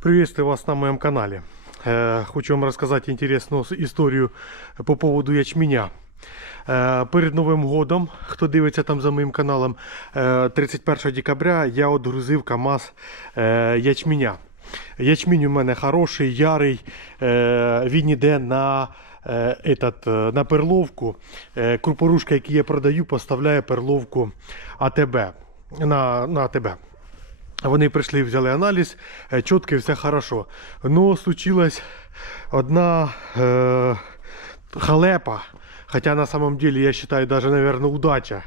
Приветствую вас на моем канале. Э, Хочу вам рассказать интересную историю по поводу ячменя. Е, Перед Новим годом, хто дивиться там за моїм каналом, е, 31 декабря я одгрузив КАМАЗ ячменя. Ячмінь у мене хороший, ярий, він іде на, этот, на перловку. Крупорушка, який я продаю, поставляє перловку АТБ. На, на АТБ. Вони прийшли, взяли аналіз, е, чітко, все хорошо. Но случилась одна е, халепа, хотя на самом деле я считаю даже, удача.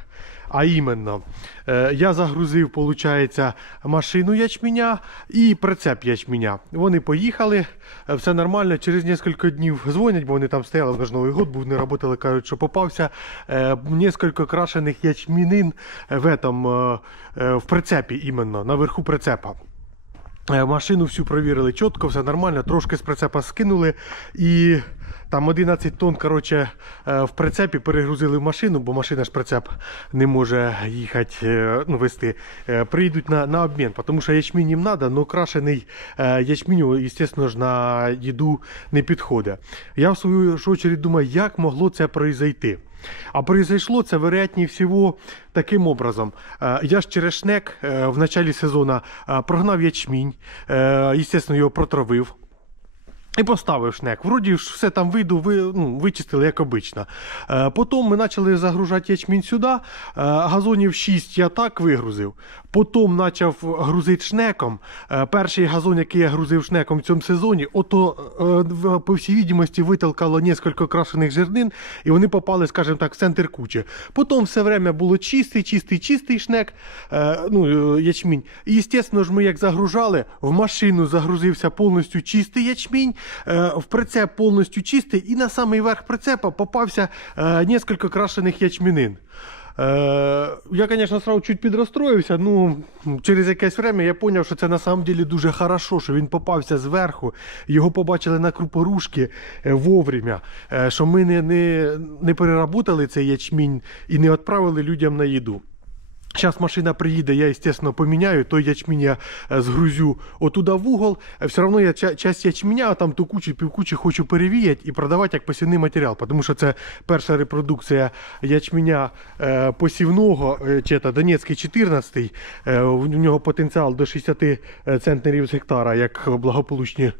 А іменно, е, я загрузив, виходить, машину ячменя і прицеп ячменя. Вони поїхали, е, все нормально. Через кілька днів дзвонять, бо вони там стояли, вже Новий год був, не працювали, кажуть, що попався. Е, Несколько крашених ячмінин в, этом, в прицепі іменно, наверху прицепа. Е, Машину всю провірили чітко, все нормально, трошки з прицепа скинули і там 11 тонн коротше, е, в прицепі перегрузили в машину, бо машина ж прицеп не може їхати, е, ну, вести. Приїдуть на, на обмін, тому що ячмінь їм треба, але крашений ячмінь, звісно ж, на їду не підходить. Я в свою очередь думаю, як могло це произойти. А произошло це, вероятнее всего, таким образом. Е, Я ж через шнек е, в начале сезону е, прогнав ячмінь, естественно, його протравив. І поставив шнек. Вроді ж все там вийду, ви, ну, вичистили, як обично. Е, потім ми почали загружати ячмінь сюди. Е, газонів 6 я так вигрузив. Потім почав грузити шнеком. Е, перший газон, який я грузив шнеком в цьому сезоні, ото, е, по всій відомості, витолкало кілька крашених жердин, і вони попали, скажімо так, в центр кучі. Потім все время було чистий, чистий, чистий шнек, е, ну, ячмінь. І, звісно ж, ми як загружали, в машину загрузився повністю чистий ячмінь, в прицеп повністю чистий, і на самий верх прицепа попався кілька крашених ячмінин. Е, я, звісно, сразу чуть підрозстроївся. Ну, через якесь время я зрозумів, що це на самом деле дуже хорошо, що він попався зверху. Його побачили на крупорушки е, вовремя, е, що ми не, не, не переработали цей ячмінь і не відправили людям на їду. Зараз машина приїде, я, естественно, поміняю, той ячмінь згрузю отуда в угол. Е, Все одно я часть ячменя, а там ту кучу, півкучі хочу перевіяти і продавати як посівний матеріал, тому що це перша репродукція ячменя е, посівного, чи це Донецький 14 е, у нього потенціал до 60 центнерів з гектара, як благополучні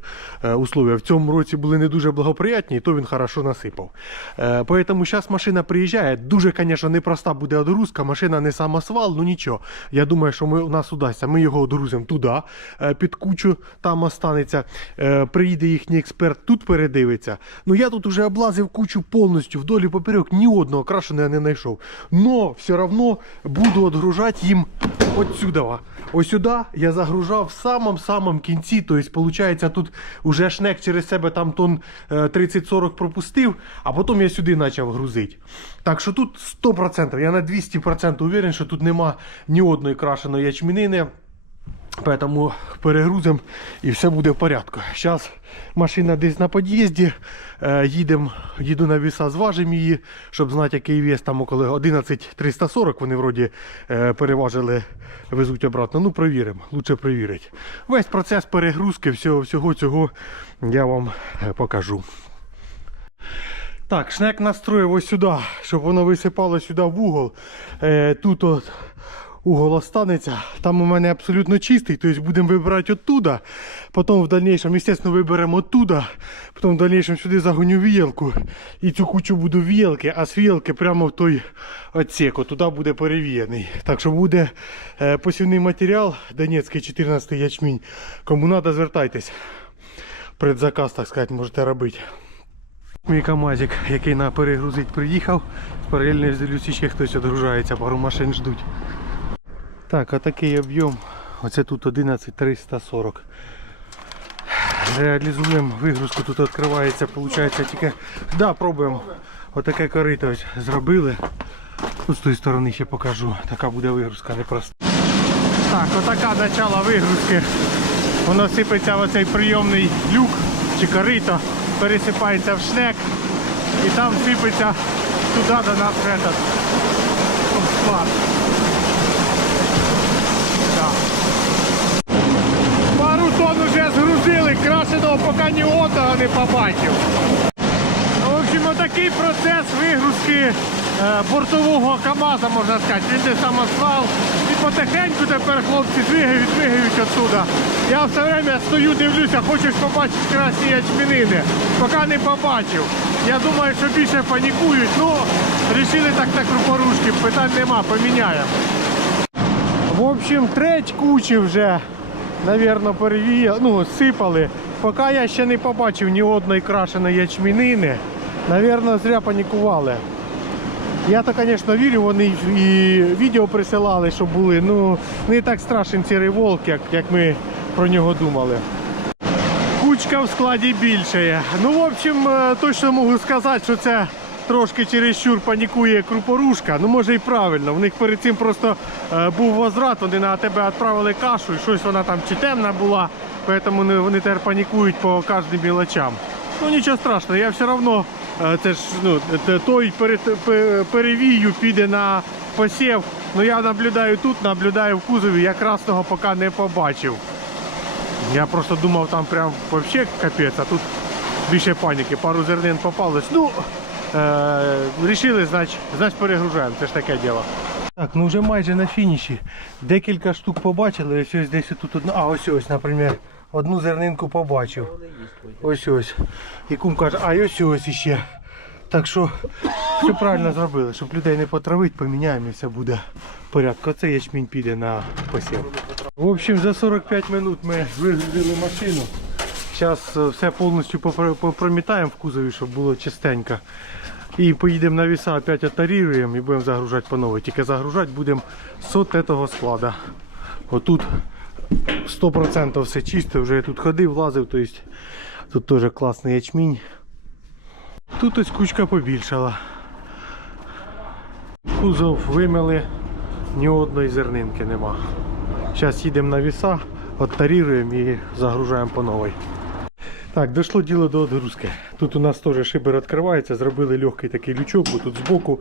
условия. В цьому році були не дуже благоприятні, то він хорошо насипав. Поэтому зараз машина приїжджає. Дуже, звісно, непроста буде одгрузка. Машина не самосвал, ну нічого. Я думаю, що ми, у нас удасться. Ми його друзям туди, е, під кучу, там останеться. Е, Приїде їхній експерт, тут передивиться. Ну я тут вже облазив кучу повністю вдоль і поперек, ні одного крашеного не знайшов. Но все одно буду відгружати їм отсюда. Ось сюди я загружав в самому-самому кінці. Тобто, виходить, тут уже шнек через себе там тонн е, 30-40 пропустив, а потім я сюди почав грузити. Так що тут 100%, я на 200% уверен, що тут нема ні одної крашеної ячмінини. Поэтому перегрузимо і все буде в порядку. Зараз машина десь на під'їзді. Е, їдем, їду на віса, зважимо її, щоб знати, який вес там около 11340 вони вроді е, переважили, везуть обратно. Ну, провіримо, лучше перевірити. Весь процес перегрузки, всього, всього цього я вам е, покажу. Так, шнек настроїв ось сюди, щоб воно висипало сюди в угол. Тут от угол останеться. Там у мене абсолютно чистий, тобто будемо вибирати оттуда. Потім в дальнейшем, естественно, виберемо оттуда. Потім в дальнейшем сюди загоню віялку. І цю кучу буду віялки, а з віялки прямо в той отсек, от туди буде перевіяний. Так що буде е, посівний матеріал Донецький 14 ячмінь. Кому треба, звертайтесь. Предзаказ, так сказати, можете робити. Мій камазик, який на перегрузить приїхав. З Люсі ще хтось відгружається, пару машин ждуть. Так, отакий об'єм. Оце тут 11340. Реалізуємо вигрузку, тут відкривається, виходить тільки. Да, пробуємо. Отаке корито зробили. Тут з тої сторони ще покажу. Така буде вигрузка непроста. Так, отака начало вигрузки. Воно сипеться в оцей прийомний люк чи корито, пересипається в шнек і там сипеться туди до нас этот склад. Да. Пару тонн уже згрузив. виходило, поки ні одного не побачив. Ну, В общем, отакий процес вигрузки е, бортового КАМАЗа, можна сказати. Він де самосвал. І потихеньку тепер хлопці двигають, двигають отсюда. Я все время стою, дивлюся, хочеш побачити красні ячмінини. Поки не побачив. Я думаю, що більше панікують. Ну, рішили так так рупорушки, питань нема, поміняємо. В общем, треть кучі вже, навірно, перевіяли, ну, сипали. Поки я ще не побачив ні одної крашеної ячмінини, навірно, зря панікували. Я то, звісно, вірю, вони і відео присилали, що були. Ну, не так страшен цей волк, як, як ми про нього думали. Кучка в складі більшає. Ну, в общем, е, точно можу сказати, що це трошки чересчур панікує крупорушка. Ну, може і правильно. В них перед цим просто е, був возврат, вони на тебе відправили кашу, і щось вона там чи темна була, тому вони, вони тепер панікують по кожним мілочам. Ну нічого страшного, я все одно е, це ж ну, той перевію піде на посів. Ну я наблюдаю тут, наблюдаю в кузові, я красного поки не побачив. Я просто думав, там прям вообще капець, а тут більше паніки, пару зернин попалось. Ну, е, рішили, значить, значить перегружаємо, це ж таке діло. Так, ну вже майже на фініші. Декілька штук побачили, ось ось десь тут одна. А, ось ось, наприклад, одну зернинку побачив. Ось ось. І кум каже, а ось ось іще. Так що все правильно зробили, щоб людей не потравити, поміняємо і все буде в порядку. Оце ячмінь піде на посів. В общем, за 45 минут ми вигрузили машину. Зараз все повністю попромітаємо в кузові, щоб було чистенько. І поїдемо на віса, опять отаріруємо і будемо загружати по новій. Тільки загружати будемо з цього складу. Отут 100% все чисто, вже я тут ходив, лазив, то тут теж класний ячмінь. Тут ось кучка побільшала. Кузов вимили, ні одної зернинки нема. Зараз їдемо на віса, оттаріруємо і загружаємо по новій. Так, дійшло діло до відгрузки. Тут у нас теж шибер відкривається, зробили легкий такий лючок, бо тут збоку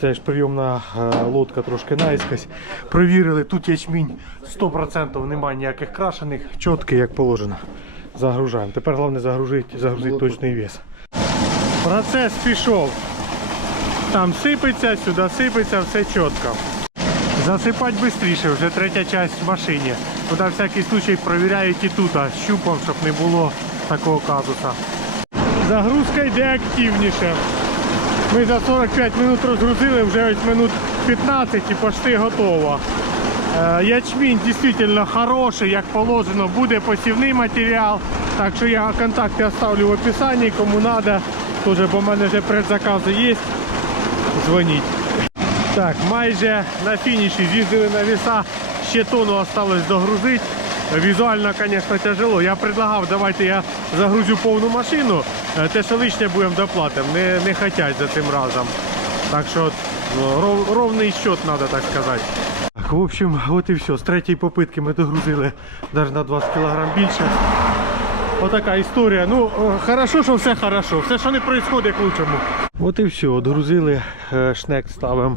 теж прийомна е, лодка трошки наїскась. Провірили, тут ячмінь 100% немає ніяких крашених, чіткий як положено. Загружаємо. Тепер головне загрузити, загрузити точний вес. Процес пішов. Там сипеться, сюди сипеться, все чітко. Засипати швидше, вже третя частина в машині. Туди всякий случай провіряють і тут, щупом, щоб не було такого казуса. Загрузка йде активніше. Ми за 45 минут розгрузили, вже минут 15 і почти готово. Е, Ячмінь дійсно хороший, як положено, буде посівний матеріал. Так що я контакти оставлю в описанні, кому треба, теж, бо в мене вже предзакази є. Дзвоніть. Так, майже на фініші з'їздили на віса, ще тонну осталось догрузити. Візуально, звісно, тяжело. Я предлагав, давайте я загрузю повну машину, е, те, що лишнє будемо доплатимо. Не, не хотять за цим разом. Так що ну, ров, ровний счет, треба так сказати. Так, в общем, от і все. З третьої попитки ми догрузили навіть на 20 кг більше. Отака історія. Ну, е, хорошо, що все хорошо. Все, що не відбувається, к лучшому. От і все. Отгрузили, е, шнек ставимо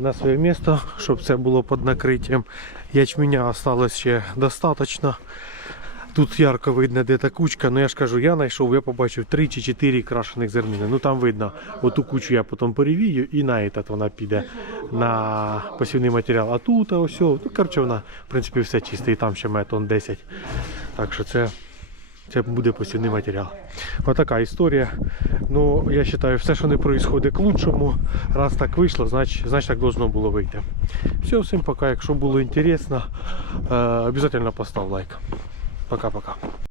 на своє місце, щоб все було під накриттям. Ячменя осталось ще достатньо. Тут ярко видно, де та кучка. Ну я ж кажу, я знайшов, я побачив 3 чи 4 крашених зернини. Ну там видно, оту кучу я потім перевію і на вона піде на посівний матеріал. А тут, а ось, ну коротше, вона, в принципі, все чисте, і там ще метон 10. Так що це це буде посівний матеріал. Отака історія. Ну, я вважаю, все, що не відбувається к лучшому. Раз так вийшло, значить, значить так должно було вийти. Все, всім пока. Якщо було інтересно, е, обов'язково постав лайк. Пока-пока.